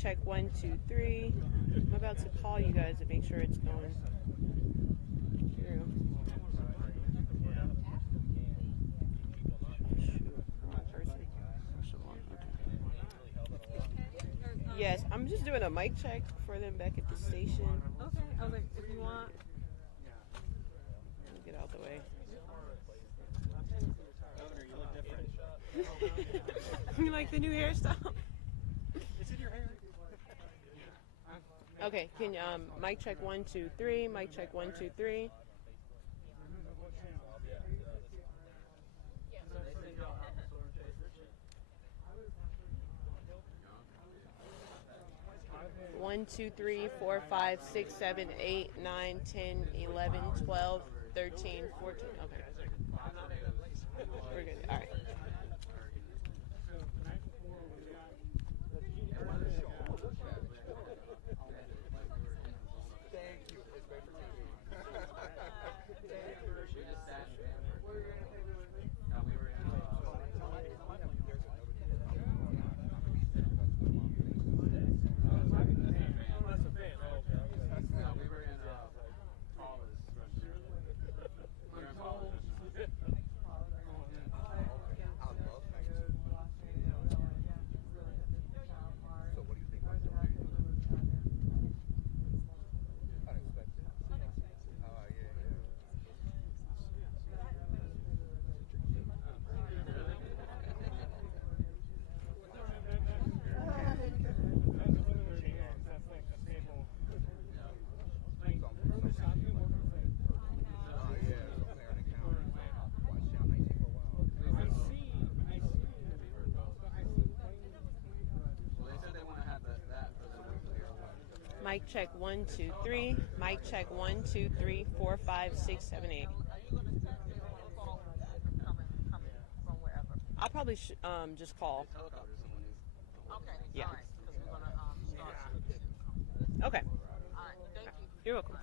check 1, 2, 3. I'm about to call you guys to make sure it's going through. Yes, I'm just doing a mic check for them back at the station. Okay. I was like, if you want. Let me get out the way. Governor, you look different. You like the new hairstyle? Is it your hair? Okay, can you mic check 1, 2, 3, mic check 1, 2, 3. One, 2, 3, 4, 5, 6, 7, 8, 9, 10, 11, 12, 13, 14. Okay. We're good. All right. Mic check 1, 2, 3. Mic check 1, 2, 3, 4, 5, 6, 7, 8. I'll probably just call. Okay. Yeah. All right. Because we're going to start. Okay. All right. Thank you. You're welcome.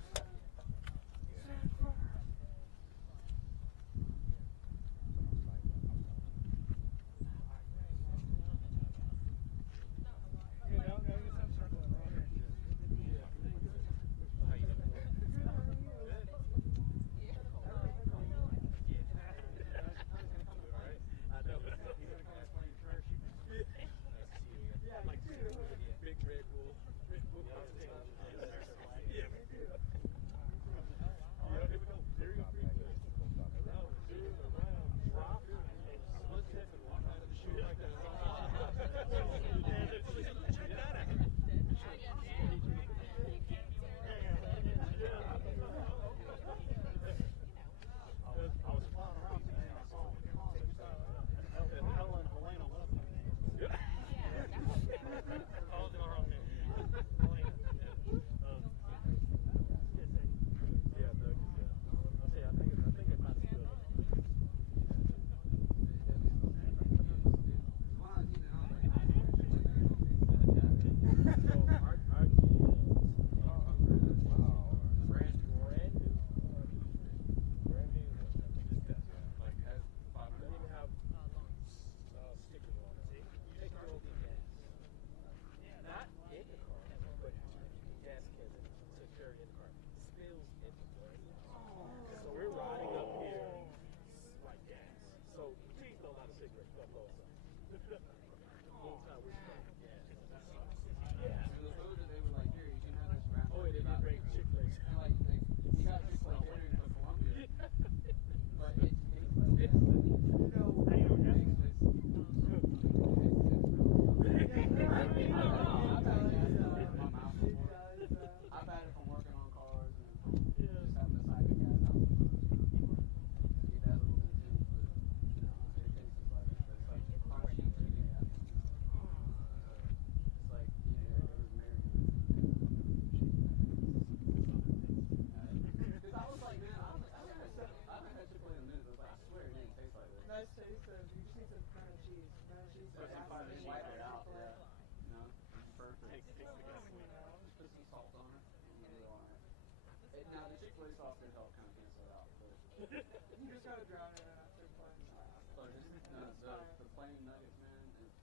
The plain nuggets, man, it really just,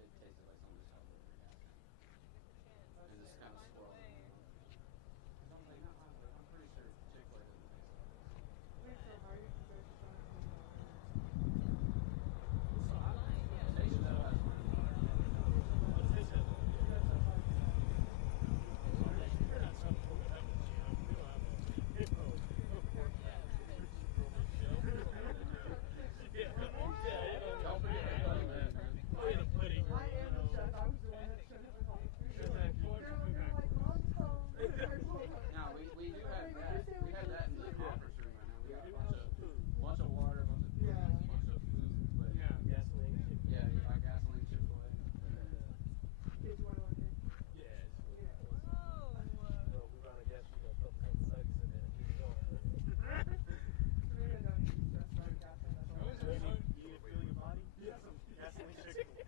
it tastes and just kind of swirl. I'm pretty sure Chick-fil-A doesn't taste like that. Now we do have that. We have that in the conference room right now. We got a bunch of water, a bunch of food, bunch of food. But Gasoline. yeah, you got gasoline, Chick-fil-A. Yes. Well, we run a gas, we got a couple of seconds and then keep going. You need to feel your body? Yeah, some gasoline Chick-fil-A.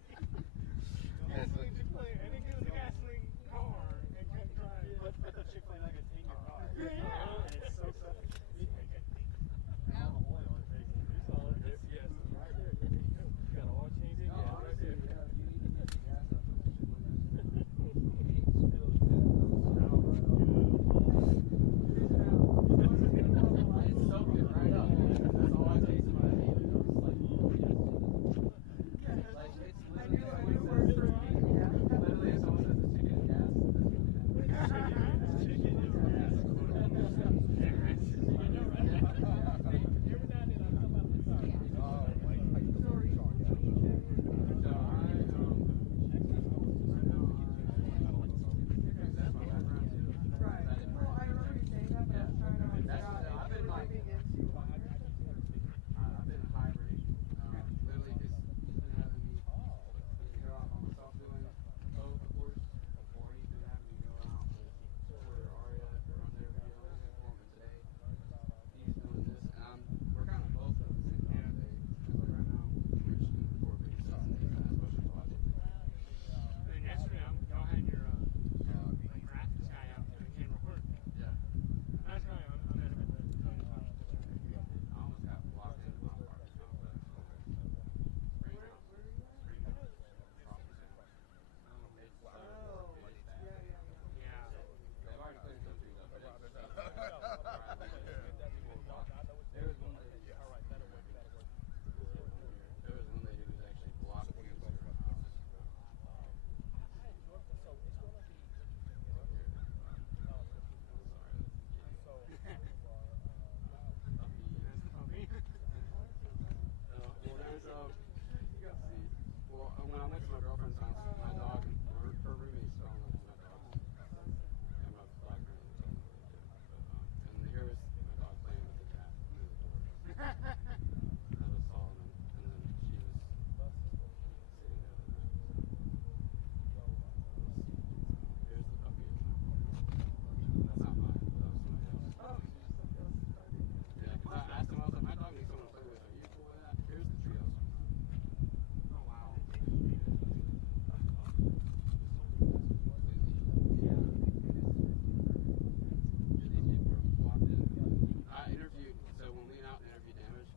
Gasoline Chick-fil-A, and then get a gasoline car and can drive. Put the Chick-fil-A like it's in your car. And it soaks up and all the oil it takes. It's all in there. Yes, right there. You got an oil change in? No, Yeah, right honestly, there. yeah, you need to get your gas up from the Chick-fil-A. It's soaking right up. That's all I taste when I eat it. Literally, if someone says the chicken is gas, that's really that. I've been hibernating. Literally just been having me go out by myself doing both, of course, or he's been having me go out with Aria, run their videos for him today. He's doing this, and we're kind of both doing the same thing today. Because right now, we're just doing four big stuff and he's kind of pushing watch it. And yesterday, y'all had your graphics guy out there. He came record. Yeah. Last night, I met him at the I almost got blocked into my apartment complex. Springhouse. Yeah. They've already cleared some things up, but there was one lady. There was one lady who was actually blocked into her house. Well, when I went to my girlfriend's house, my dog, her roommates fell in love with my dogs. And my black girl was telling me they did. And here was my dog playing with the cat near the door. That was Solomon. And then she was sitting there the night. Here's the puppy. That's not mine, but that was somebody else. Yeah, because I asked him, I was like, my dog needs someone to play with. Are you cool with that? Here's the treehouse. Oh, wow. I interviewed, so when we went out and interviewed Damage,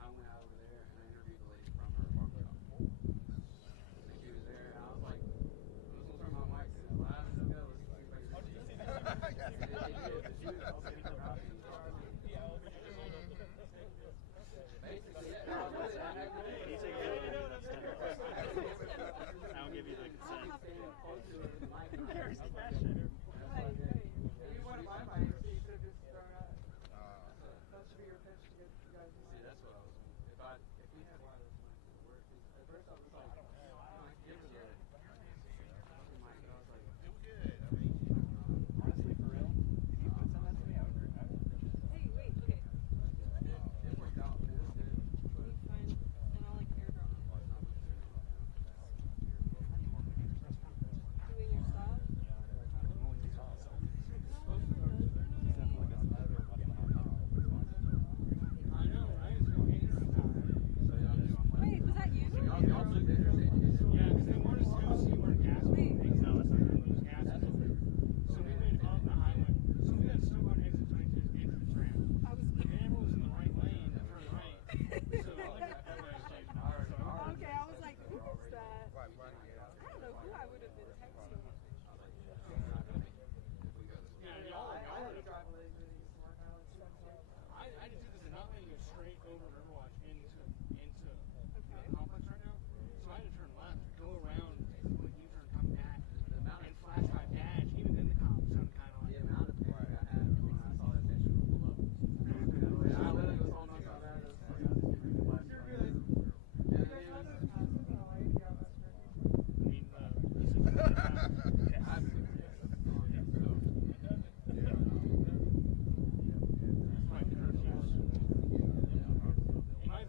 I went out over there and I interviewed the lady from her apartment complex. And she was there, and I was like, I'm just gonna turn my mic to the last and go. Let's see if I can get it. She was also in the garage. Basically, yeah. I was I don't give you the consent. See, that's what I was. If we had wireless mics, it would work. At first, I was like, give her the mic. And I was like, Honestly, for real, if you put some of that to me, I would. Hey, wait, okay. it worked out. It was good. But Fine. And I'll like airdrop it. it's not much better. Doing your stuff? I know, right? So y'all knew I'm like, Wait, was that you? y'all took the interstate. over Riverwatch into the complex right now. So I had to turn left, go around, basically U-turn, come back, and flash my dash. Even then the cops sounded kind of like. The amount of fire I had when I saw that picture pull up. I literally was holding on to that. I was like, I just give me the flash. Yeah, it was. My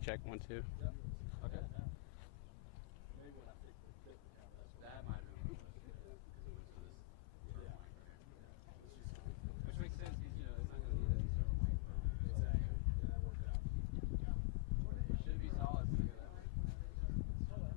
Mic check 1 2. Okay. That might have been what it was. Which makes sense because, you know, it's not going to need that external mic. It should be solid to go that way. Oh,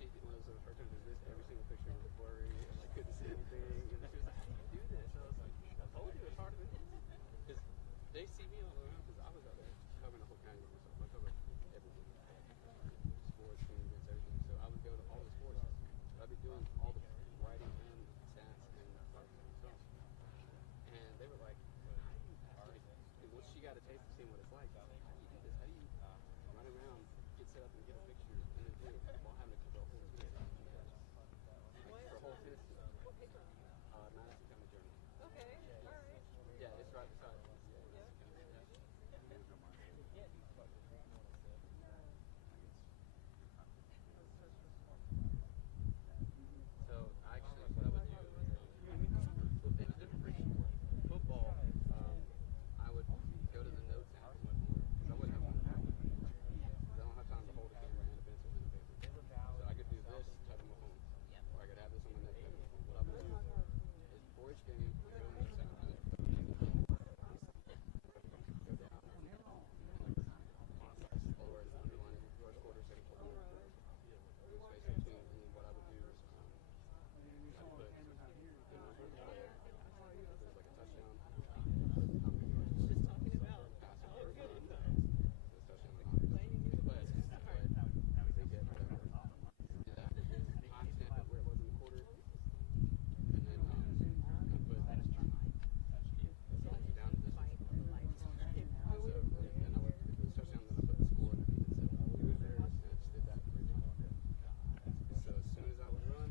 she when it was her turn to do this, every single picture was blurry and like couldn't see anything. And she was like, "How do you do this?" I was like, "I told you it's harder than this." Because they see me all around because I was out there covering the whole county by myself. I covered everything, sports, team events, everything. So I would go to all the sports. I'd be doing all the writing and stats and stuff. And they were like, "How do you?" Like, once she got a taste of seeing what it's like, how do you do this? How do you run around, get set up, and get a picture, and then do it while having to cover a whole team? Like, for a whole tennis team. What paper? Madison County Journal. Okay, alright. Yeah, it's right beside. Yeah. So actually, what I would do, it was different for each sport. Football, I would go to the notes app and look more because I wouldn't have one. I don't have time to hold a camera and a pencil and a paper. So I could do this, type on my phone, or I could have this on my neck, type on my phone. What I would do is for each game, I go to the notes app and go down. Lower is underlining first quarter, second quarter. Space in between, and then what I would do is I put the number of the player, if it was like a touchdown, how many yards Just talking about pass how or good run, it the touchdown or not, the plays, they get whatever. Do that. Timestamp it where it was in the quarter, and then I put down the distance. And so, and I would, if it was touchdown, then I put the score underneath it. And I just did that for each one. So as soon as I would run,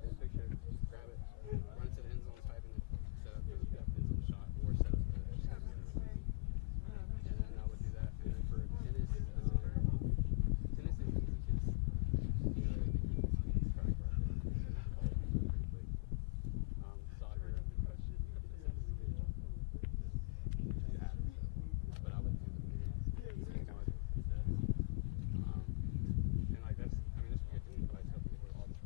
get a picture, grab it, run to the end zone, type in it, set up the end zone shot, or set up the and then I would do that. And then for tennis, tennis is easy because you know they keep track of it. Soccer, but I would do the meetings. And like that's, I mean, that's a good thing. Like help you with all this.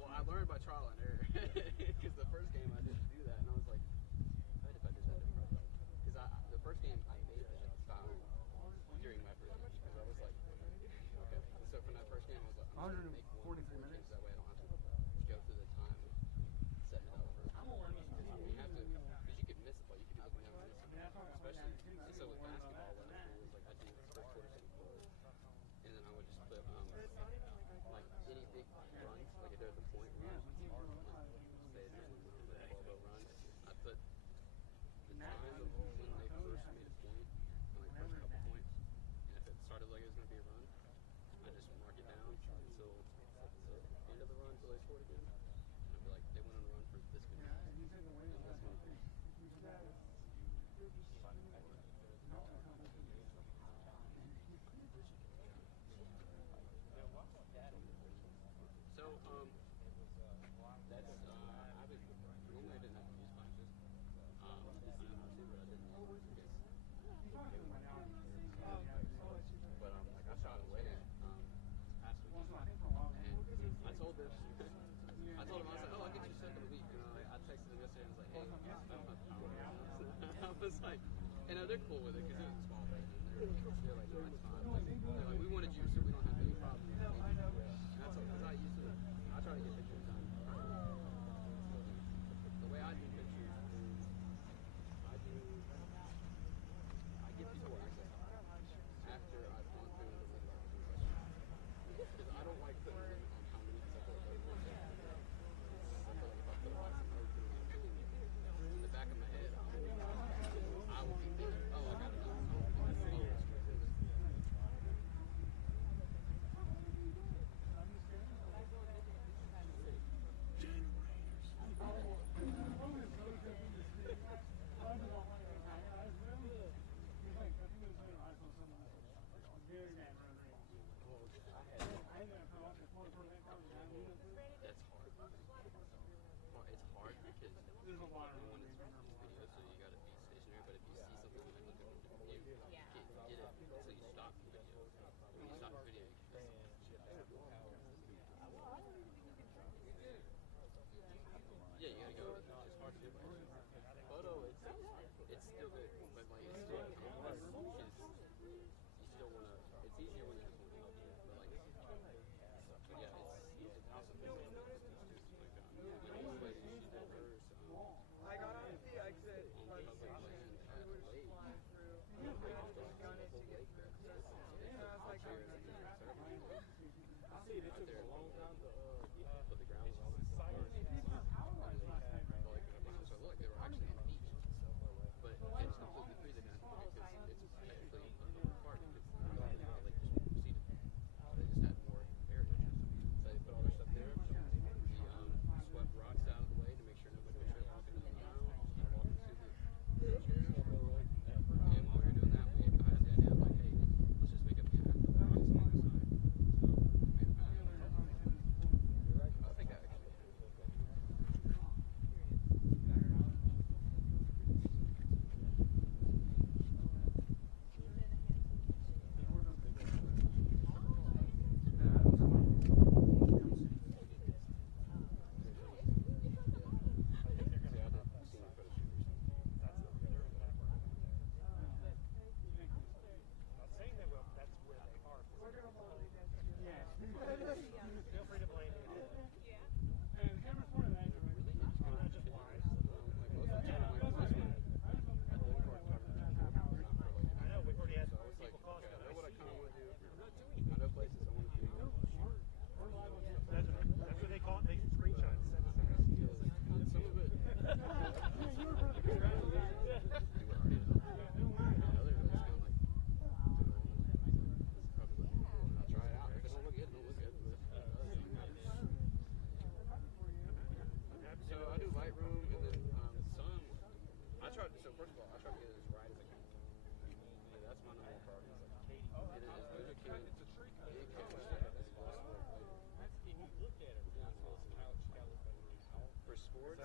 Well, I learned by trial and error because the first game I didn't do that, and I was like, I bet if I did that, because the first game I made that style during my first game because I was like, okay. So from that first game, I was like, I'm just gonna make one 143 games minutes. that way I don't have to go through the time of setting it up for. Because you have to, because you could miss a play, you could be looking down and miss it, especially. And so with basketball, what I do is like I do the first quarter, second quarter, and then I would just put like any big runs, like if there's a point run, like say it's a 12-0 run, I put the time of when they first made a point, like first couple points, and if it started like it was gonna be a run, I just mark it down until end of the run until they scored again. And I'd be like, they went on a run for this many minutes, and this many minutes. So, that's, I would, normally I didn't have to use flashes. I didn't have to, but I didn't because but like I shot a wedding past week, and I told them, I told him, I was like, oh, I'll get you set for the week. You know, like, I texted him yesterday and was like, hey, I'm not power. I was like, and they're cool with it because it was a small wedding. They're like, no, it's fine. Like, they're like, we wanted you so we don't have any problem. And that's all, because I used to, I try to get pictures done. The way I do pictures is I give people access after I've gone through the limit of questions. Because I don't like putting a limit on how many because I feel like I feel like if I put a lot of time in the back of my head, I will be thinking, oh, I got enough. That's hard. It's hard because one is video, so you gotta be stationary. But if you see something and look at the view, get it so you stop the video. When you stop the video, you can yeah, you gotta go. It's hard to do. Photo, it's it took a long time to but the ground was all like, so it looked like they were actually on the beach. But it's completely freezing now because it's technically a park because the lake just receded. They just had more area. So they put all their stuff there. We swept rocks out of the way to make sure nobody was walking up and down, walking through the wheelchairs. And while we were doing that, I had the idea of like, hey, let's just make a path of rocks on the side. I think I actually. Not saying they will, but that's where they are. Yeah. Feel free to blame me. And Cameron's one of that. Not just wise. I know, we've already had people call us. I know what I kind of want to do. I know places I want to do. That's what they call it. They screenshot and send us. Some of it. So I do Lightroom and then some. I tried. So first of all, I try to get it as right as I can. Yeah, that's my number one priority. It is as good as I can. It can as possible. For sports,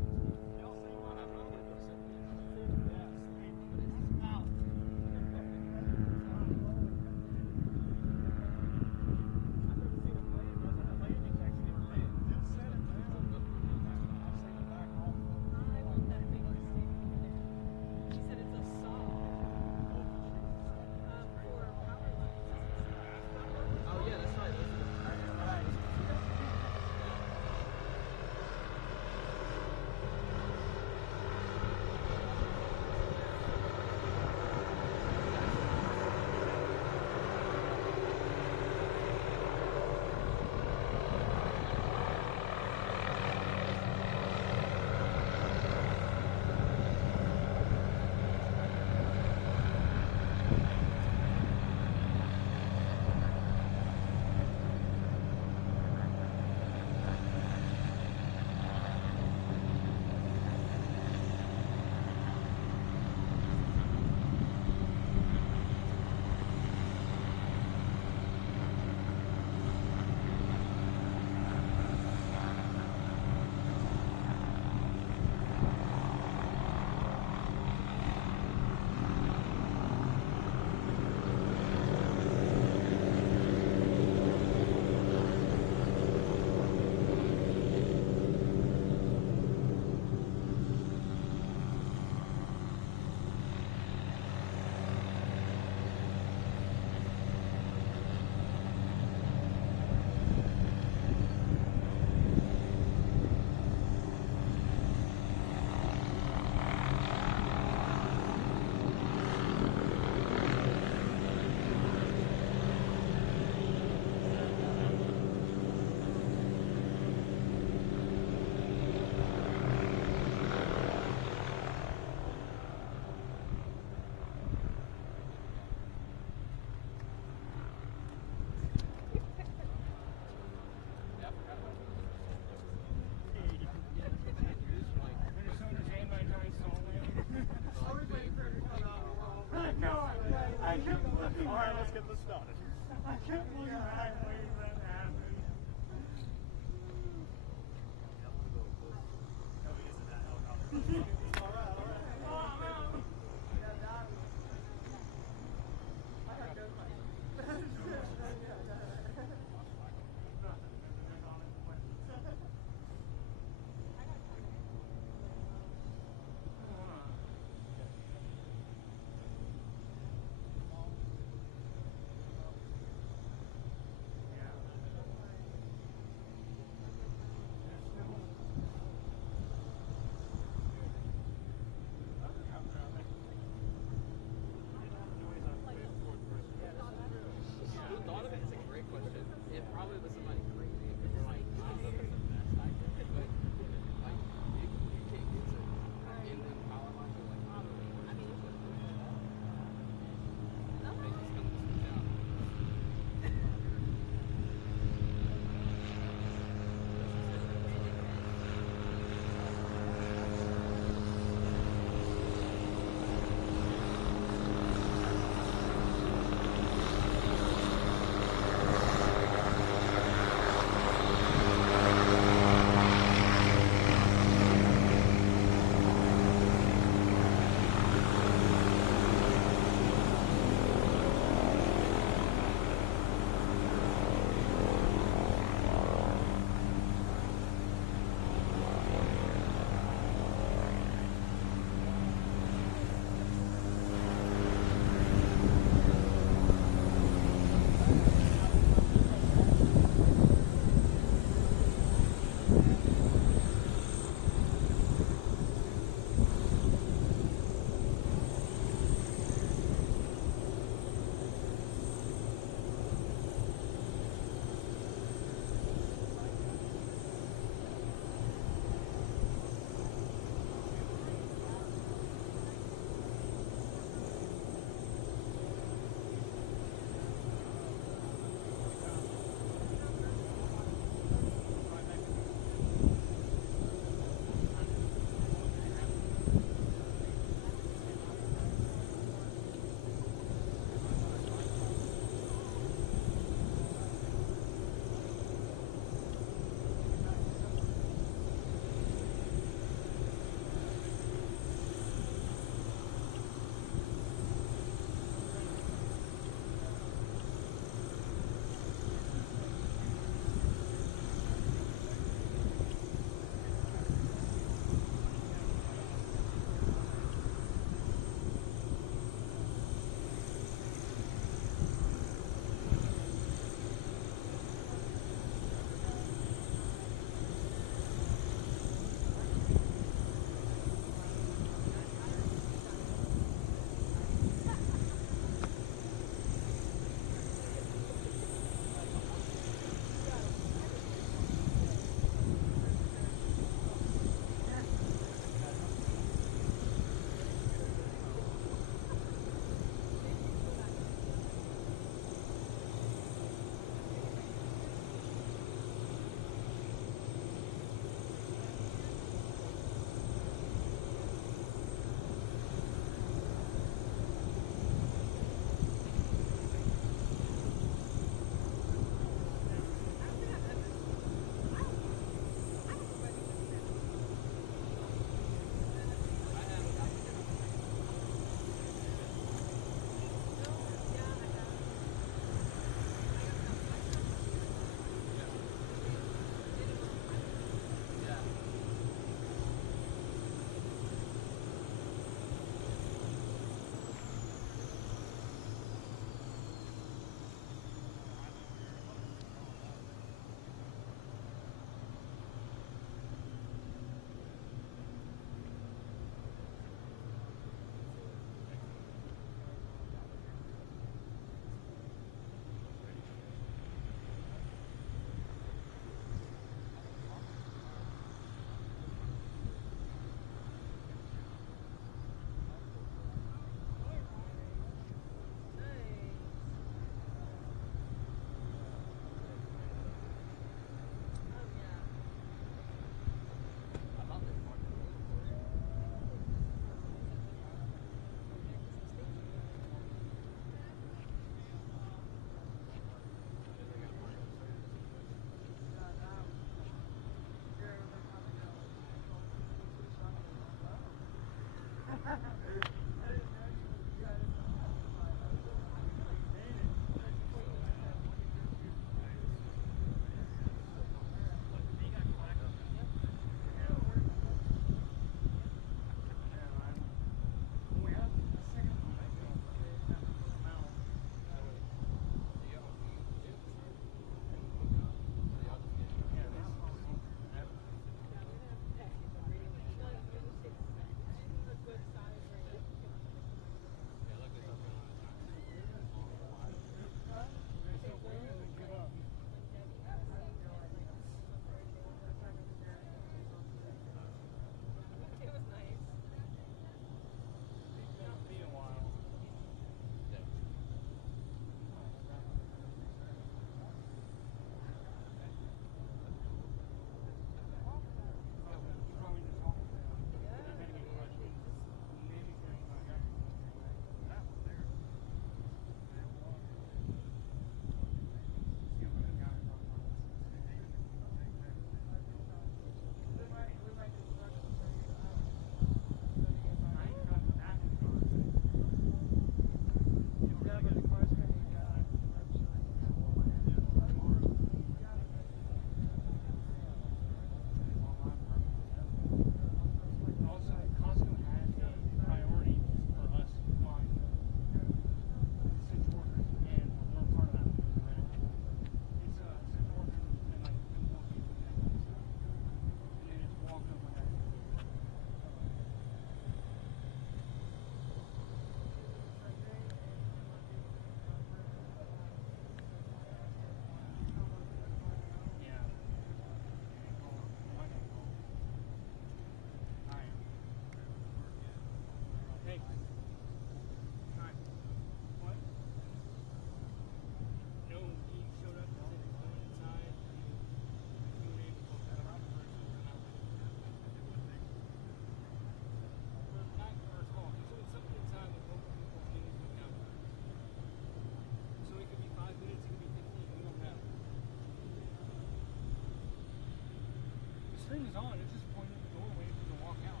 screen is on. It's just pointing at the door waiting for you to walk out.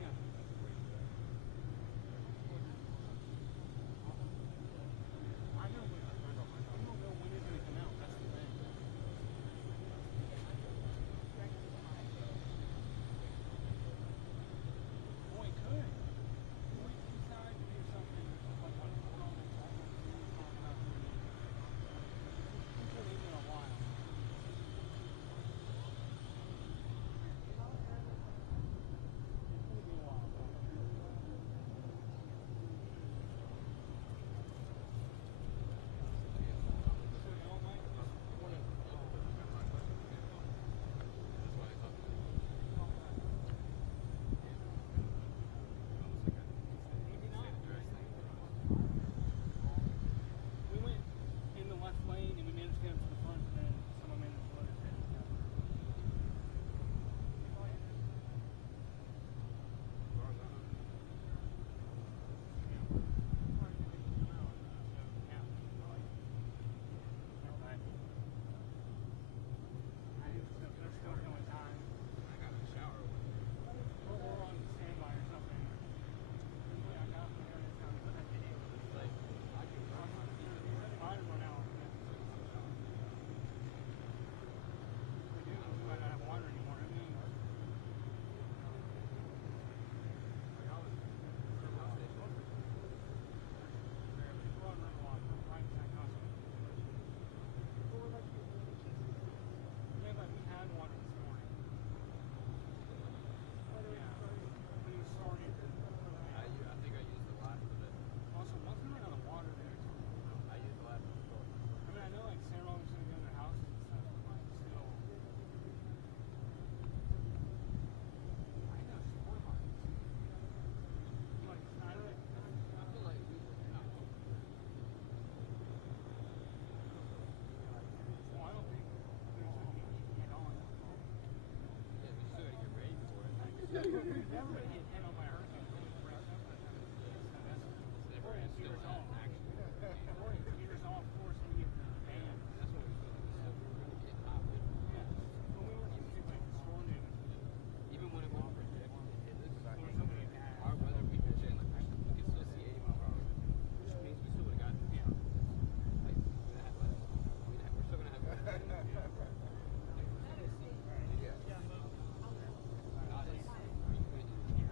Yeah. I know, but you don't know when it's going to come out. That's the thing. Boy, it could. You wait inside to do something like on the phone or something. It's been in a while. We went in the left lane and we managed to get up to the front, and then someone managed to let us in. Even when it was projected, our weather, we could say, like, we could still see 80 mile per hour, which means we still would have gotten, like, we're still gonna have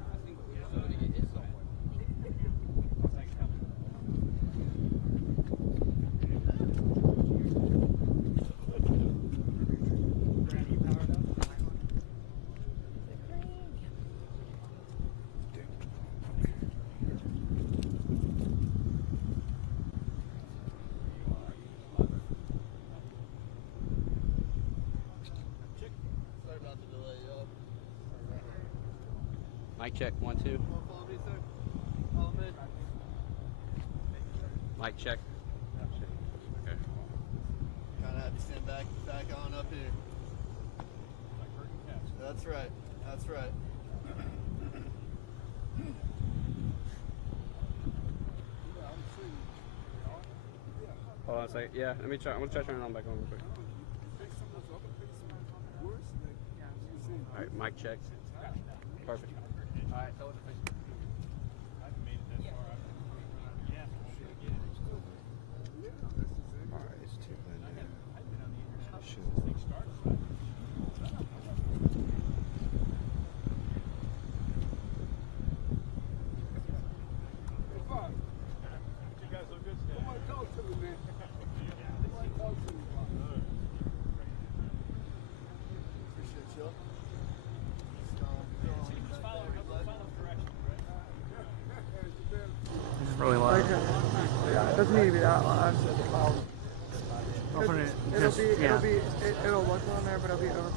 I think we're still gonna get hit somewhere. Sorry about the delay, y'all. Mic check, 1, 2. Follow me, sir. Follow me. Mic check. Okay. Kind of have to stand back on up here. That's right. That's right. Hold on a second. Yeah, let me try. I'm gonna try turning it on back on real quick. All right, mic check. Perfect. All right, so what's the face? All right, it's too late. You guys look good today. Talk to me, man. Appreciate y'all. Just follow directions, right? It's really loud. Yeah, it doesn't need to be that loud. It'll look on there, but it'll be over.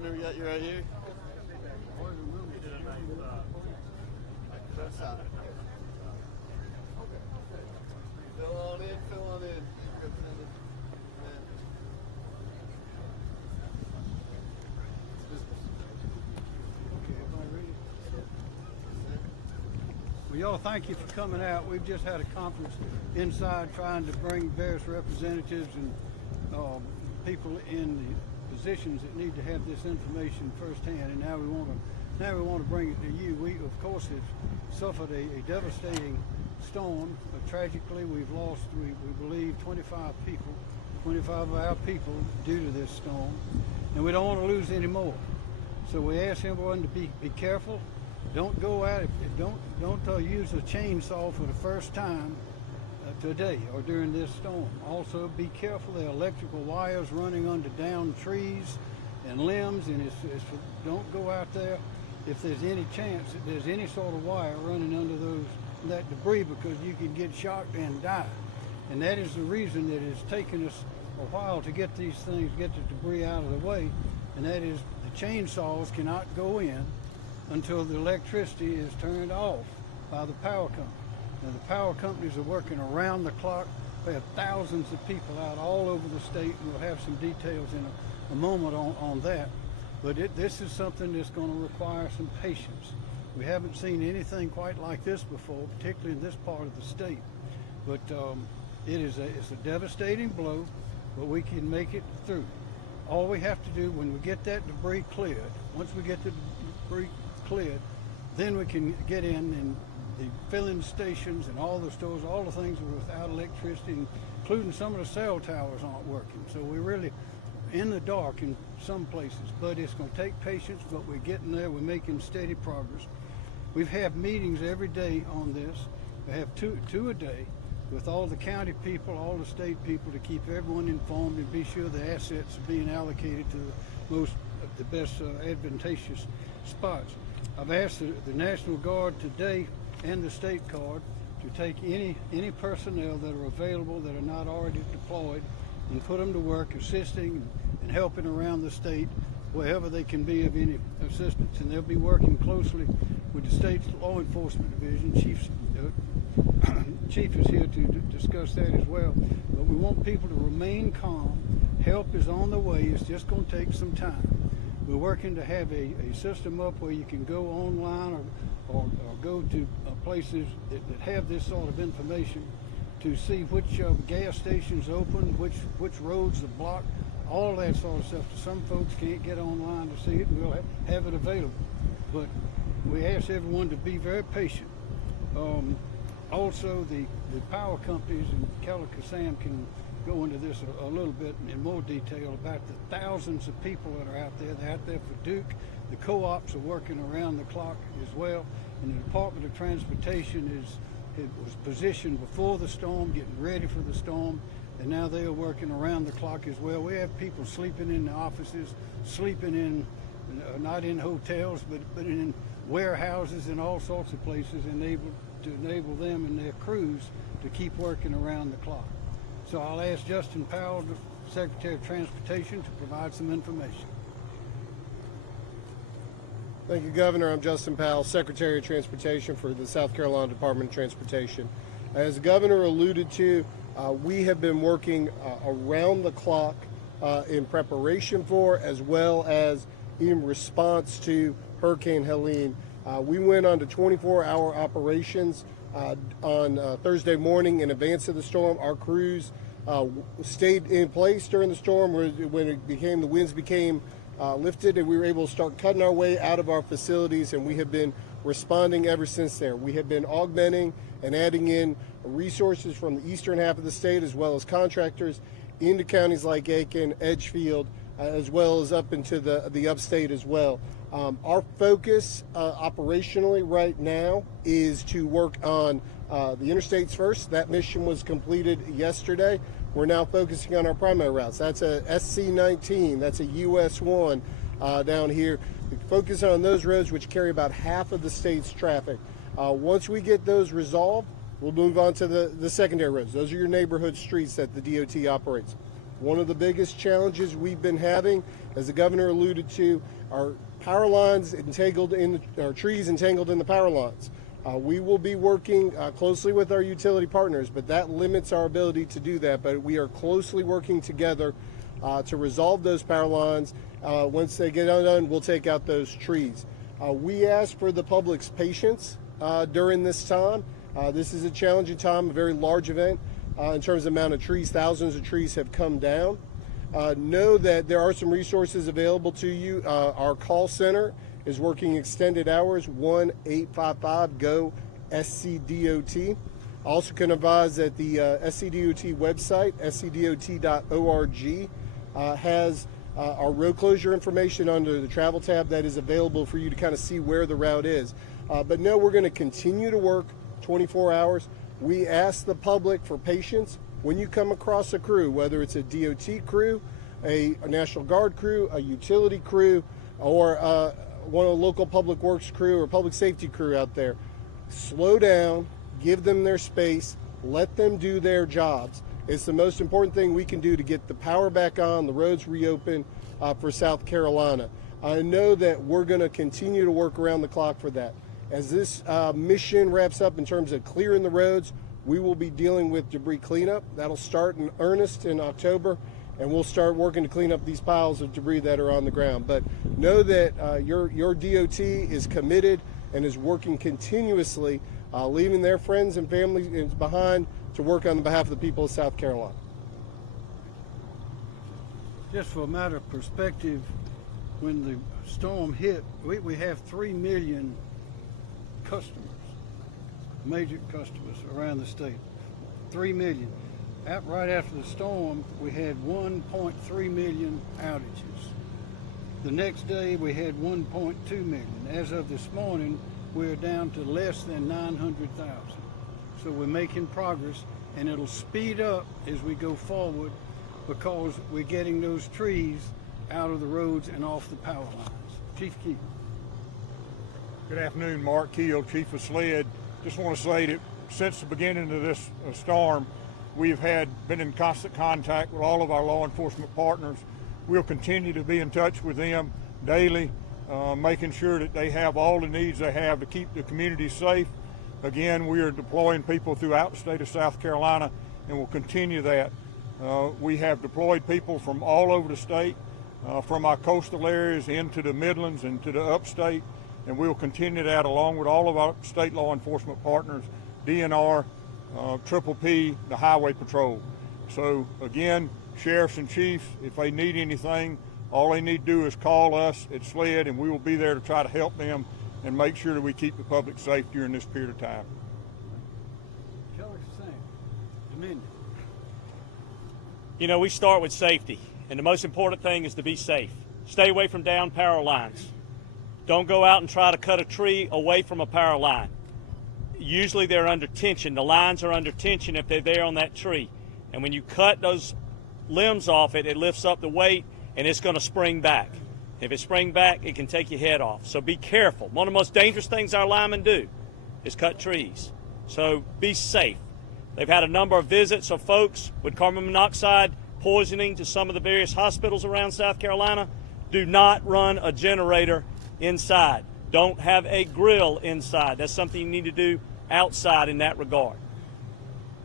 Governor. We got you right here. That's out. Fill on in, fill on in. Well, y'all, thank you for coming out. We've just had a conference inside trying to bring various representatives and people in the positions that need to have this information firsthand, and now we want to bring it to you. We, of course, have suffered a devastating storm. Tragically, we've lost, we believe, 25 of our people due to this storm, and we don't want to lose any more. So we ask everyone to be careful. Don't go out. Don't use a chainsaw for the first time today or during this storm. Also, be careful. There are electrical wires running under downed trees and limbs, and don't go out there if there's any chance that there's any sort of wire running under that debris, because you can get shocked and die. And that is the reason that it's taken us a while to get these things, get the debris out of the way, and that is the chainsaws cannot go in until the electricity is turned off by the power company. Now, the power companies are working around the clock. We have thousands of people out all over the state, and we'll have some details in a moment on that. But this is something that's going to require some patience. We haven't seen anything quite like this before, particularly in this part of the state. But it's a devastating blow, but we can make it through. All we have to do when we get that debris cleared, once we get the debris cleared, then we can get in, and the filling stations and all the stores, all the things are without electricity, including some of the cell towers aren't working. So we're really in the dark in some places, but it's going to take patience, but we're getting there. We're making steady progress. We've had meetings every day on this. We have two a day with all the county people, all the state people, to keep everyone informed and be sure the assets are being allocated to the best advantageous spots. I've asked the National Guard today and the State Guard to take any personnel that are available that are not already deployed and put them to work assisting and helping around the state wherever they can be of any assistance. And they'll be working closely with the state's law enforcement division. Chief is here to discuss that as well. But we want people to remain calm. Help is on the way. It's just going to take some time. We're working to have a system up where you can go online or go to places that have this sort of information to see which gas stations open, which roads are blocked, all that sort of stuff. Some folks can't get online to see it, and we'll have it available. But we ask everyone to be very patient. Also, the power companies, and Calica Sam can go into this a little bit in more detail about the thousands of people that are out there. They're out there for Duke. The co-ops are working around the clock as well. And the Department of Transportation was positioned before the storm, getting ready for the storm, and now they are working around the clock as well. We have people sleeping in the offices, sleeping in, not in hotels, but in warehouses and all sorts of places, to enable them and their crews to keep working around the clock. So I'll ask Justin Powell, the Secretary of Transportation, to provide some information. Thank you, Governor. I'm Justin Powell, Secretary of Transportation for the South Carolina Department of Transportation. As the Governor alluded to, we have been working around the clock in preparation for, as well as in response to Hurricane Helene. We went on to 24-hour operations on Thursday morning in advance of the storm. Our crews stayed in place during the storm when the winds became lifted, and we were able to start cutting our way out of our facilities, and we have been responding ever since there. We have been augmenting and adding in resources from the eastern half of the state, as well as contractors into counties like Aiken, Edgefield, as well as up into the upstate as well. Our focus operationally right now is to work on the interstates first. That mission was completed yesterday. We're now focusing on our primary routes. That's a SC-19, that's a US 1 down here. We focus on those roads which carry about half of the state's traffic. Once we get those resolved, we'll move on to the secondary roads. Those are your neighborhood streets that the DOT operates. One of the biggest challenges we've been having, as the governor alluded to, are power lines entangled in or trees entangled in the power lines. We will be working closely with our utility partners, but that limits our ability to do that. But we are closely working together to resolve those power lines. Once they get undone, we'll take out those trees. We ask for the public's patience during this time. This is a challenging time, a very large event in terms of the amount of trees. Thousands of trees have come down. Know that there are some resources available to you. Our call center is working extended hours, 1-855-GO-SCDOT. Also can advise that the SCDOT website, scdot.org, has our road closure information under the travel tab that is available for you to kind of see where the route is. But no, we're going to continue to work 24 hours. We ask the public for patience. When you come across a crew, whether it's a DOT crew, a National Guard crew, a utility crew, or one of the local public works crew or public safety crew out there, slow down, give them their space, let them do their jobs. It's the most important thing we can do to get the power back on, the roads reopened for South Carolina. I know that we're going to continue to work around the clock for that. As this mission wraps up in terms of clearing the roads, we will be dealing with debris cleanup. That'll start in earnest in October, and we'll start working to clean up these piles of debris that are on the ground. But know that your DOT is committed and is working continuously, leaving their friends and families behind to work on behalf of the people of South Carolina. Just for a matter of perspective, when the storm hit, we have 3 million customers, major customers around the state. 3 million. Right after the storm, we had 1.3 million outages. The next day, we had 1.2 million. As of this morning, we're down to less than 900,000. So we're making progress, and it'll speed up as we go forward because we're getting those trees out of the roads and off the power lines. Chief Key. Good afternoon, Mark Keel, Chief of SLED. Just want to say that since the beginning of this storm, we've been in constant contact with all of our law enforcement partners. We'll continue to be in touch with them daily, making sure that they have all the needs they have to keep the community safe. Again, we are deploying people throughout the state of South Carolina, and we'll continue that. We have deployed people from all over the state, from our coastal areas into the Midlands and to the upstate, and we'll continue that along with all of our state law enforcement partners, DNR, Triple P, the Highway Patrol. So again, sheriffs and chiefs, if they need anything, all they need to do is call us at SLED, and we will be there to try to help them and make sure that we keep the public safe during this period of time. You know, we start with safety, and the most important thing is to be safe. Stay away from down power lines. Don't go out and try to cut a tree away from a power line. Usually they're under tension. The lines are under tension if they're there on that tree. And when you cut those limbs off it, it lifts up the weight and it's going to spring back. If it springs back, it can take your head off. So be careful. One of the most dangerous things our linemen do is cut trees. So be safe. They've had a number of visits of folks with carbon monoxide poisoning to some of the various hospitals around South Carolina. Do not run a generator inside. Don't have a grill inside. That's something you need to do outside in that regard.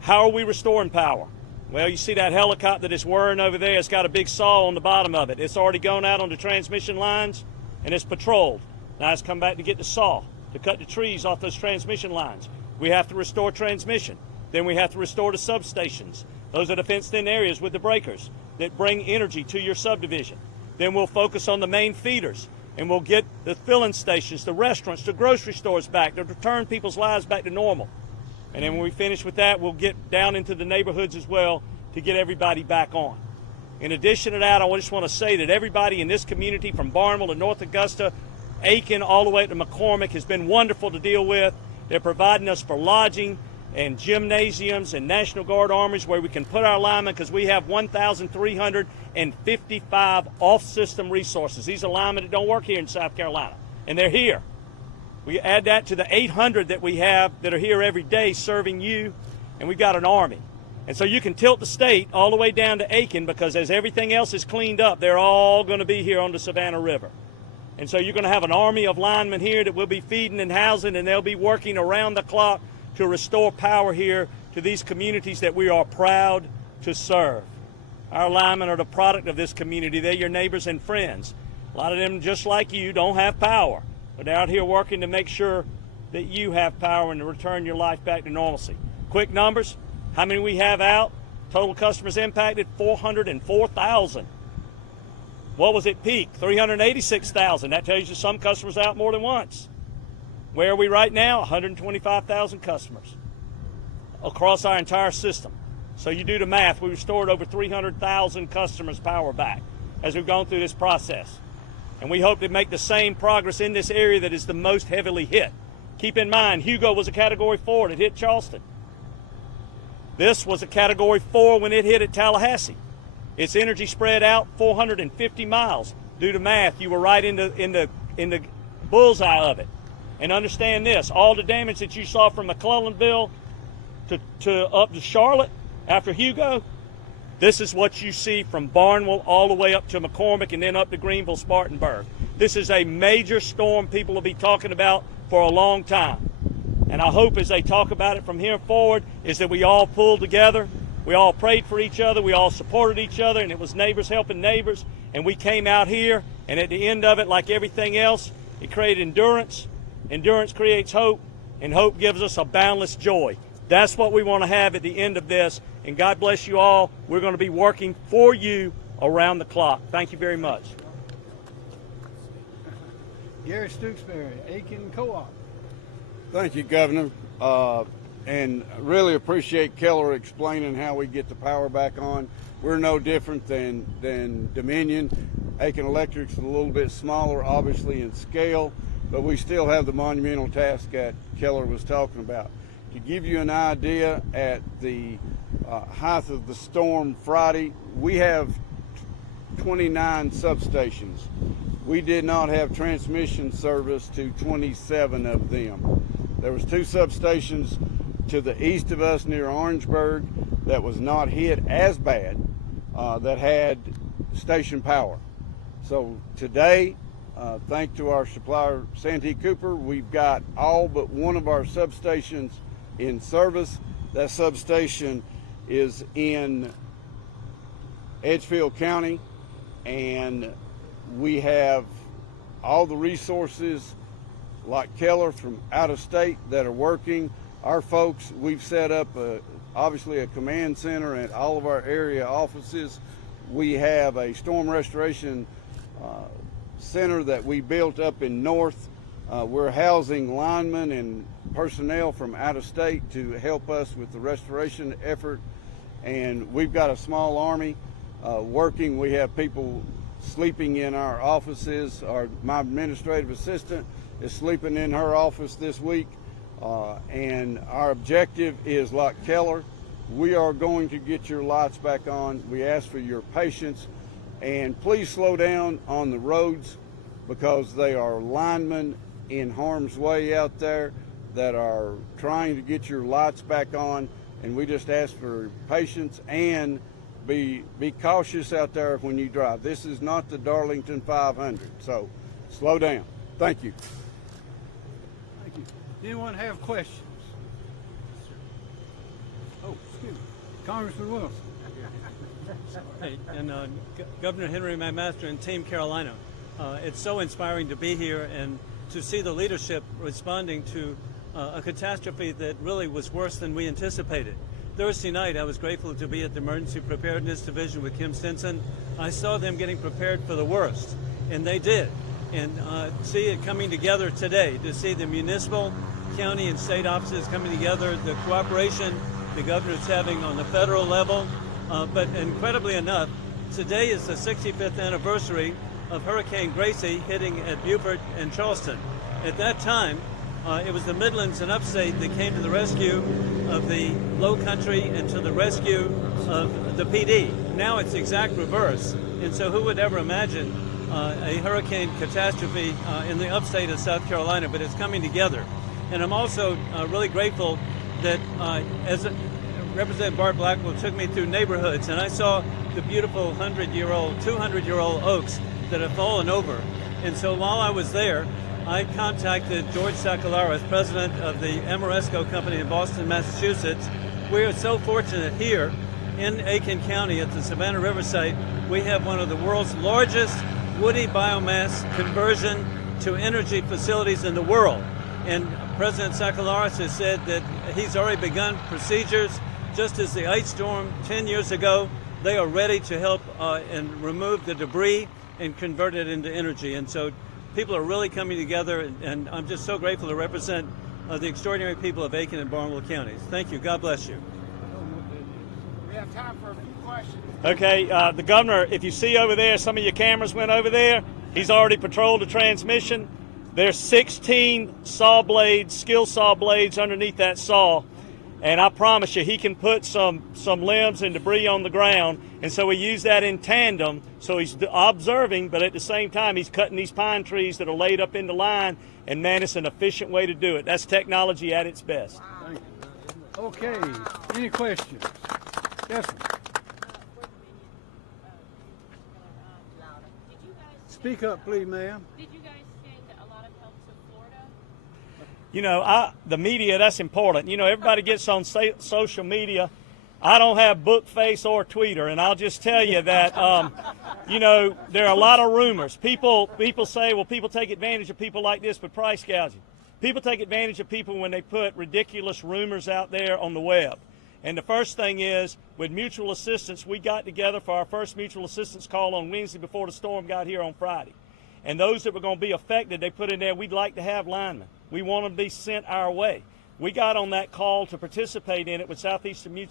How are we restoring power? Well, you see that helicopter that's whirring over there. It's got a big saw on the bottom of it. It's already gone out on the transmission lines and it's patrolled. Now it's come back to get the saw to cut the trees off those transmission lines. We have to restore transmission. Then we have to restore the substations. Those are the fenced-in areas with the breakers that bring energy to your subdivision. Then we'll focus on the main feeders, and we'll get the filling stations, the restaurants, the grocery stores back to return people's lives back to normal. And then when we finish with that, we'll get down into the neighborhoods as well to get everybody back on. In addition to that, I just want to say that everybody in this community from Barnwell to North Augusta, Aiken, all the way to McCormick has been wonderful to deal with. They're providing us for lodging and gymnasiums and National Guard armories where we can put our linemen, because we have 1,355 off-system resources. These are linemen that don't work here in South Carolina, and they're here. We add that to the 800 that we have that are here every day serving you, and we've got an army. And so you can tilt the state all the way down to Aiken, because as everything else is cleaned up, they're all going to be here on the Savannah River. And so you're going to have an army of linemen here that will be feeding and housing, and they'll be working around the clock to restore power here to these communities that we are proud to serve. Our linemen are the product of this community. They're your neighbors and friends. A lot of them, just like you, don't have power, but they're out here working to make sure that you have power and to return your life back to normalcy. Quick numbers, how many we have out? Total customers impacted, 404,000. What was it peak? 386,000. That tells you some customers out more than once. Where are we right now? 125,000 customers across our entire system. So you do the math, we restored over 300,000 customers' power back as we've gone through this process. And we hope to make the same progress in this area that is the most heavily hit. Keep in mind, Hugo was a Category 4 that hit Charleston. This was a Category 4 when it hit at Tallahassee. Its energy spread out 450 miles. Do the math, you were right in the bullseye of it. And understand this, all the damage that you saw from McClellanville to up to Charlotte after Hugo, this is what you see from Barnwell all the way up to McCormick and then up to Greenville, Spartanburg. This is a major storm people will be talking about for a long time. And I hope as they talk about it from here forward is that we all pulled together, we all prayed for each other, we all supported each other, and it was neighbors helping neighbors, and we came out here, and at the end of it, like everything else, it created endurance. Endurance creates hope, and hope gives us a boundless joy. That's what we want to have at the end of this, and God bless you all. We're going to be working for you around the clock. Thank you very much. Gary Stooksbury, Aiken Co-op. Thank you, Governor, and really appreciate Keller explaining how we get the power back on. We're no different than Dominion. Aiken Electric's a little bit smaller, obviously, in scale, but we still have the monumental task that Keller was talking about. To give you an idea, at the height of the storm Friday, we have 29 substations. We did not have transmission service to 27 of them. There was 2 substations to the east of us near Orangeburg that was not hit as bad, that had station power. So today, thanks to our supplier Santee Cooper, we've got all but one of our substations in service. That substation is in Edgefield County, and we have all the resources like Keller from out of state that are working. Our folks, we've set up obviously a command center at all of our area offices. We have a storm restoration center that we built up in North. We're housing linemen and personnel from out of state to help us with the restoration effort. And we've got a small army working. We have people sleeping in our offices. My administrative assistant is sleeping in her office this week. And our objective is, like Keller, we are going to get your lights back on. We ask for your patience, and please slow down on the roads, because they are linemen in harm's way out there that are trying to get your lights back on, and we just ask for patience and be cautious out there when you drive. This is not the Darlington 500, so slow down. Thank you. Thank you. Anyone have questions? Oh, excuse me. Congressman Wilson. Hey, and Governor Henry McMaster and Team Carolina, it's so inspiring to be here and to see the leadership responding to a catastrophe that really was worse than we anticipated. Thursday night, I was grateful to be at the Emergency Preparedness Division with Kim Stinson. I saw them getting prepared for the worst, and they did. And see it coming together today, to see the municipal, county, and state offices coming together, the cooperation the governor's having on the federal level. But incredibly enough, today is the 65th anniversary of Hurricane Gracie hitting at Beaufort and Charleston. At that time, it was the Midlands and Upstate that came to the rescue of the Low Country and to the rescue of the PD. Now it's the exact reverse. And so who would ever imagine a hurricane catastrophe in the upstate of South Carolina, but it's coming together. And I'm also really grateful that Representative Bart Blackwell took me through neighborhoods, and I saw the beautiful 100-year-old, 200-year-old oaks that have fallen over. And so while I was there, I contacted George Sakalaris, president of the Amoresco Company in Boston, Massachusetts. We are so fortunate here in Aiken County at the Savannah River site. We have one of the world's largest woody biomass conversion to energy facilities in the world. And President Sakalaris has said that he's already begun procedures. Just as the ice storm 10 years ago, they are ready to help and remove the debris and convert it into energy. And so people are really coming together, and I'm just so grateful to represent the extraordinary people of Aiken and Barnwell counties. Thank you. God bless you. We have time for a few questions. Okay, the governor, if you see over there, some of your cameras went over there. He's already patrolled the transmission. There's 16 saw blades, skill saw blades underneath that saw. And I promise you, he can put some limbs and debris on the ground. And so we use that in tandem. So he's observing, but at the same time, he's cutting these pine trees that are laid up in the line. And man, it's an efficient way to do it. That's technology at its best. Thank you. Okay, any questions? Yes, sir. Speak up, please, ma'am. Did you guys send a lot of help to Florida? You know, the media, that's important. You know, everybody gets on social media. I don't have Bookface or Twitter, and I'll just tell you that, you know, there are a lot of rumors. People say, well, people take advantage of people like this with price gouging. People take advantage of people when they put ridiculous rumors out there on the web. And the first thing is, with mutual assistance, we got together for our first mutual assistance call on Wednesday before the storm got here on Friday. And those that were going to be affected, they put in there, we'd like to have linemen. We want them to be sent our way. We got on that call to participate in it with Southeastern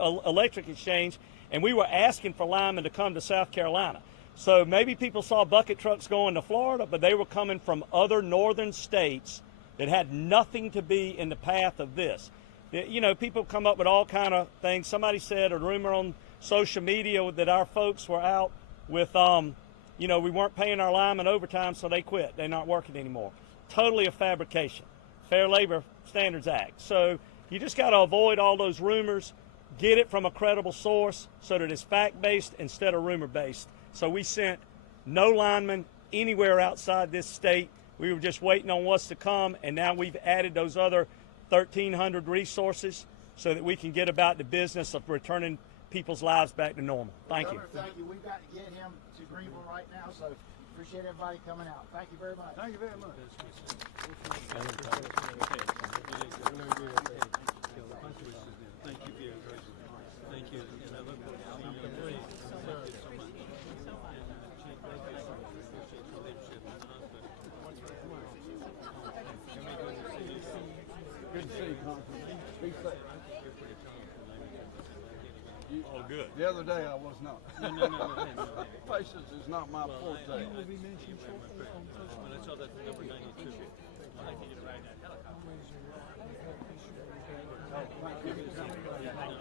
Electric Exchange, and we were asking for linemen to come to South Carolina. So maybe people saw bucket trucks going to Florida, but they were coming from other northern states that had nothing to be in the path of this. You know, people come up with all kind of things. Somebody said a rumor on social media that our folks were out with, you know, we weren't paying our linemen overtime, so they quit. They're not working anymore. Totally a fabrication. Fair Labor Standards Act. So you just got to avoid all those rumors, get it from a credible source so that it's fact-based instead of rumor-based. So we sent no linemen anywhere outside this state. We were just waiting on what's to come, and now we've added those other 1,300 resources so that we can get about the business of returning people's lives back to normal. Thank you. Thank you. We've got to get him to Greenville right now, so appreciate everybody coming out. Thank you very much. Thank you very much. Thank you for your encouragement. Thank you. And I look forward to seeing you. Thank you so much. Appreciate your leadership in the hospital. Good to see you, Congressman. Be safe. Oh, good. The other day I was not. No. Patience is not my forte. You will be mentioned shortly on Facebook. When I saw that number 92. I think you're right. Helicopter.